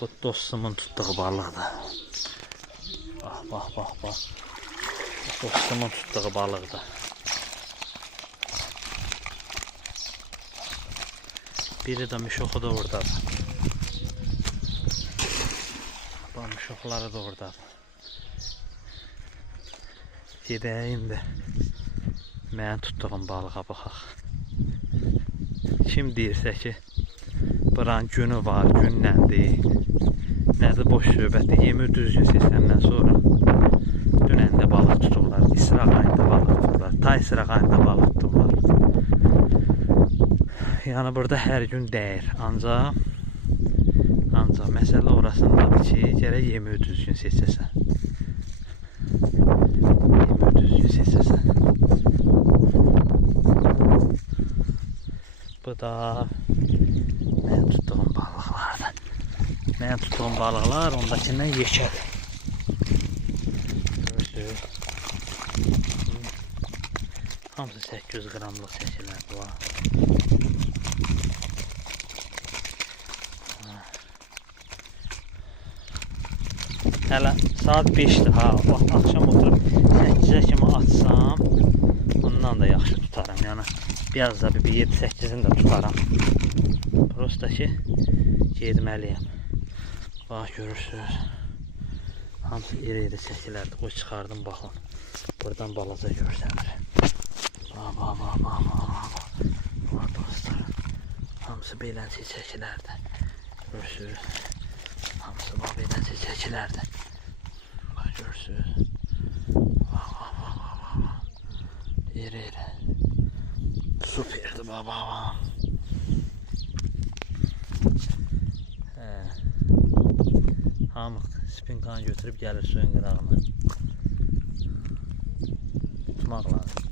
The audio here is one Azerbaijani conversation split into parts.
Bu dostumun tuttuğu balıqdır. Bax. Dostumun tuttuğu balıqdır. Biri de mişoxu da oradadır. Bu mişoxları da oradadır. Gedəyim də mən tutduğum balığa baxaq. Kim deyirsə ki, buranın günü var, günləndir. Nədir boş söhbətdir, yemi düzgün seçəndən sonra dünəndə balıq tuturlar, İsraq ayında balıq tuturlar, tay İsraq ayında balıq tuturlar. Yəni burada hər gün dəyir, ancaq məsələ orasındadır ki, gərək yemi düzgün seçəsən. Yemi düzgün seçəsən. Bu da mənim tutduğum balıqlardır. Mənim tutduğum balıqlar ondakindən yekədir. Görürsünüz. Hamısı 800 qramlıq çəkilərdir var. Hələ saat 5'dir ha. Akşam oturup 8'ə kimi açsam bundan da yaxşı tutaram. Yəni biraz da bir 7-8'ini də tutaram. Prosta ki getməliyəm. Bax görürsünüz. Hamısı iri çəkilərdir. Qoy çıxardım baxın. Buradan balaca görsənir. Bax. Bax dostlar. Hamısı beləncə çəkilərdir. Görürsünüz. Hamısı bax beləncə çəkilərdir. Bax görürsünüz. Bax. İri. Süperdir baba. Hamı spinkanı götürüb gəlir suyun qırağına. Tutmaq lazım.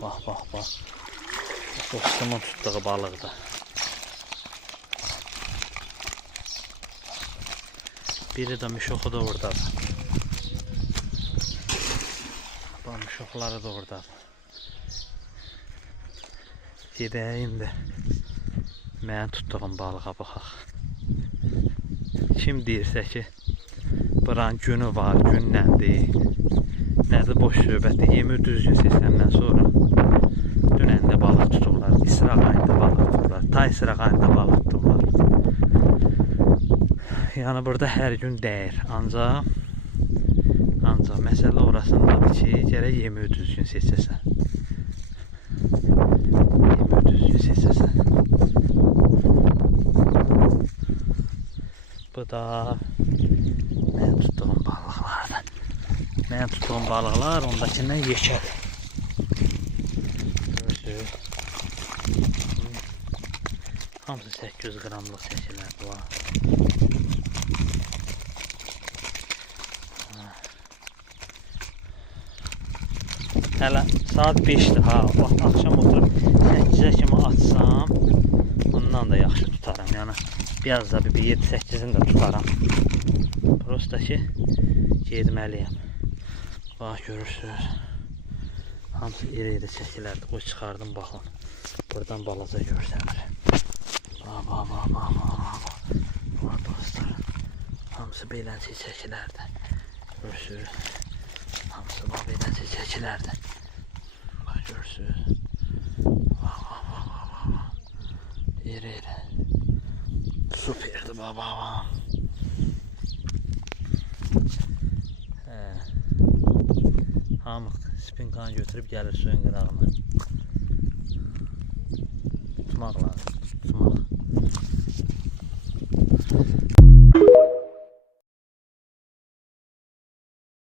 Bax. Dostumun tutduğu balıqdır. Biri de mişoxu da oradadır. Bu mişoxları da oradadır. Gedəyim də mən tutduğum balığa baxaq. Kim deyirsə ki, buranın günü var, günləndir. Nədir boş söhbətdir, yemi düzgün seçəndən sonra dünəndə balıq tuturlar, İsraq ayında balıq tuturlar, tay İsraq ayında balıq tuturlar. Yəni burada hər gün dəyir, ancaq məsələ orasındadır ki, gərək yemi düzgün seçəsən. Bu da mənim tutduğum balıqlardır. Mənim tutduğum balıqlar ondakindən yekədir. Görürsünüz. Hamısı 800 qramlıq çəkilərdir var. Hələ saat 5'dir ha. Akşam oturup 8'ə kimi açsam bundan da yaxşı tutaram. Yəni biraz da bir 7-8'ini də tutaram. Prosta ki getməliyəm. Bax görürsünüz. Hamısı iri çəkilərdir. Qoy çıxardım baxın. Buradan balaca görsənir. Bax. Bax dostlar. Hamısı beləncə çəkilərdir. Görürsünüz. Hamısı bax beləncə çəkilərdir. Bax görürsünüz. Bax. İri. Süperdir baba. Hamı spinkanı götürüb gəlir suyun qırağına. Tutmaq lazım.